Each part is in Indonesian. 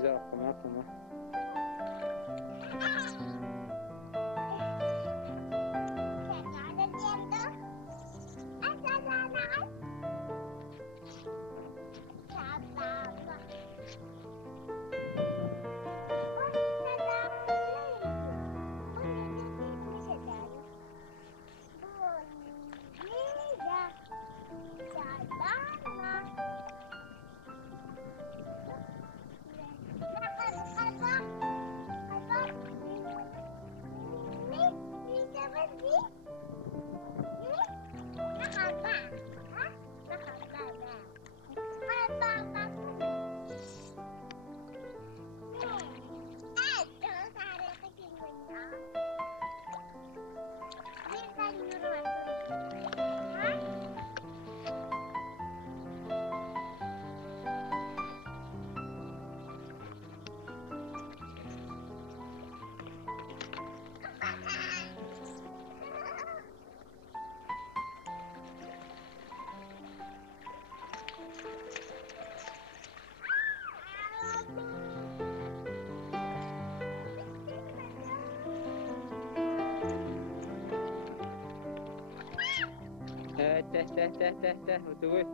Pizza kuma. Teh, betul.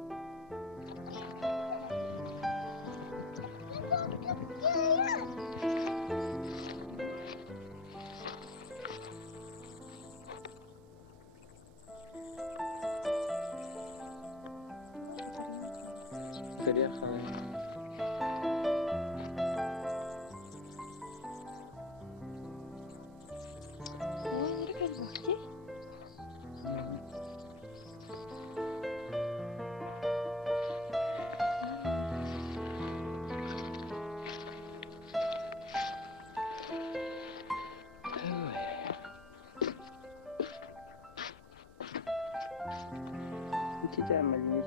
Kerja kalian. تعمل ليش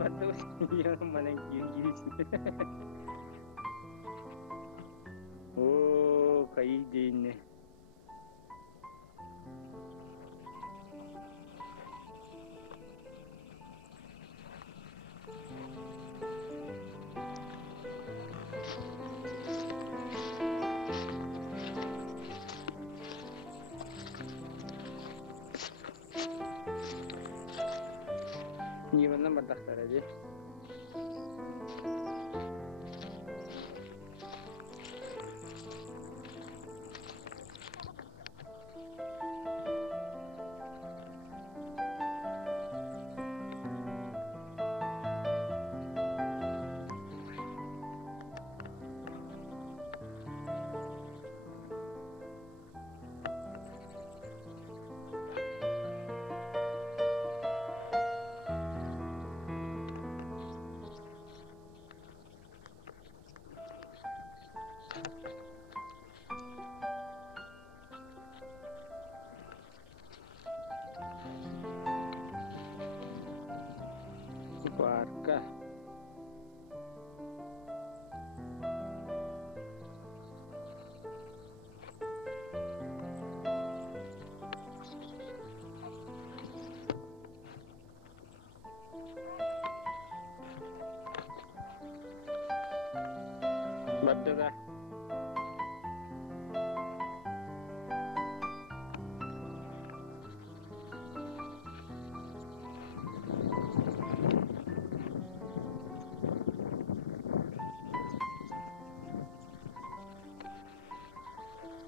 bantu yang mana yang gini sih. Oh kayak gini. Gimana berdaftar aja? Warga betul.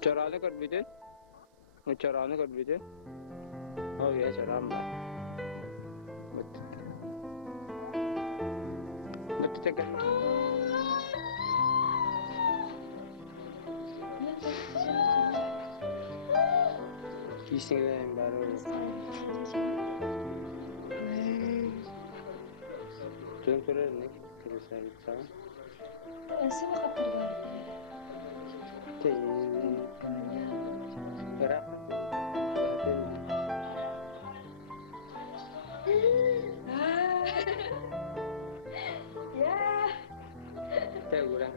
Caranya kan beda, caranya kan beda. Oh ya caranya. Betul. Betul kan. Kisah yang baru. Tuh nih, selesai. Nasıl vakit var? Berapa? Ya. Saya kurang.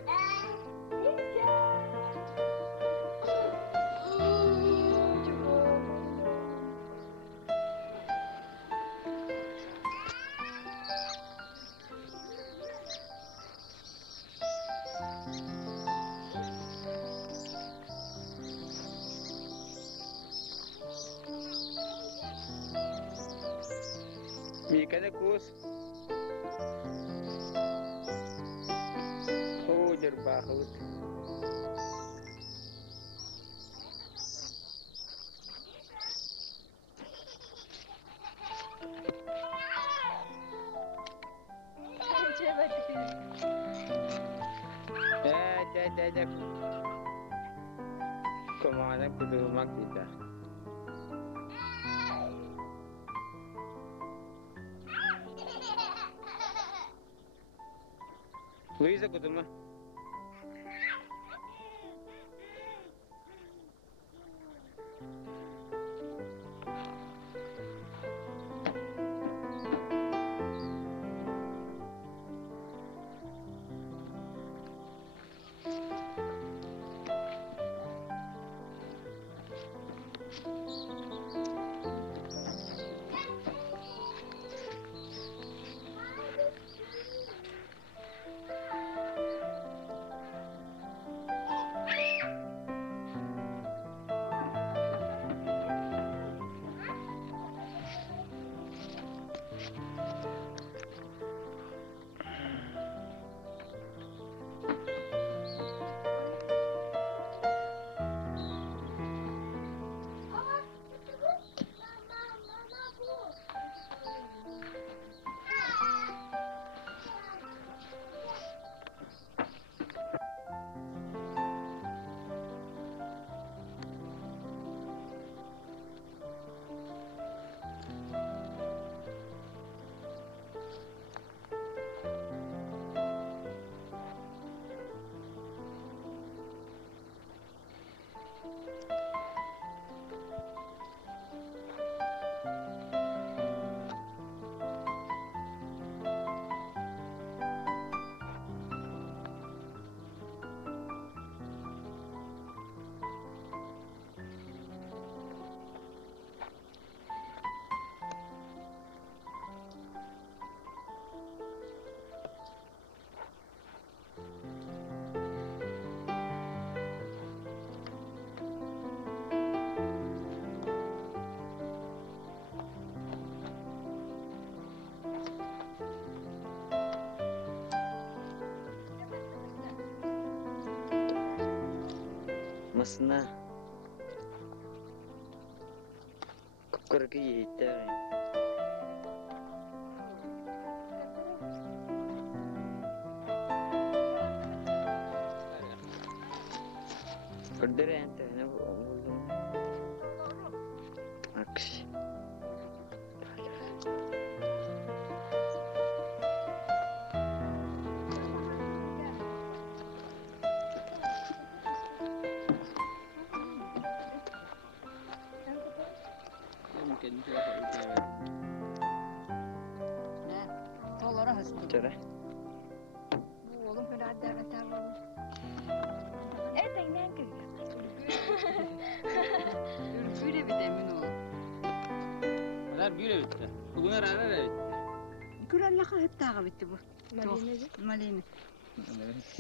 Mikanya kus. Oh, jerbahut. Jajak. Kemana ke rumah kita? Bisa ketemu. Masna. Kukur kita. Order ente na ulung. Aksi. Mungkin dia itu. Nah, tolong harus. Cara. Oğlum böyle adder atarlar. Erten ne kız? Ürküyle bir demin o. Kadar büyüle bitti. Bugün arana da bitti. Kuralla hatta bitti bu. Malini.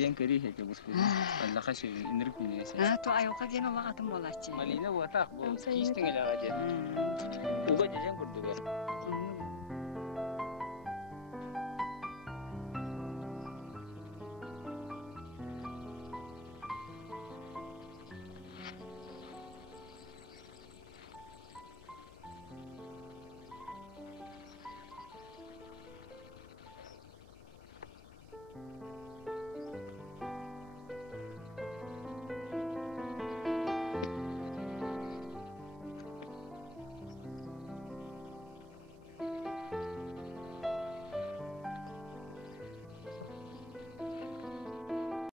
Yang kiri heke bos kiri. Allah kasih indir kini ya. Ha to ayo ka geno makatım bolacı. Malina watak bu. Kis tinggal aja. Uga jajan kurdu kan.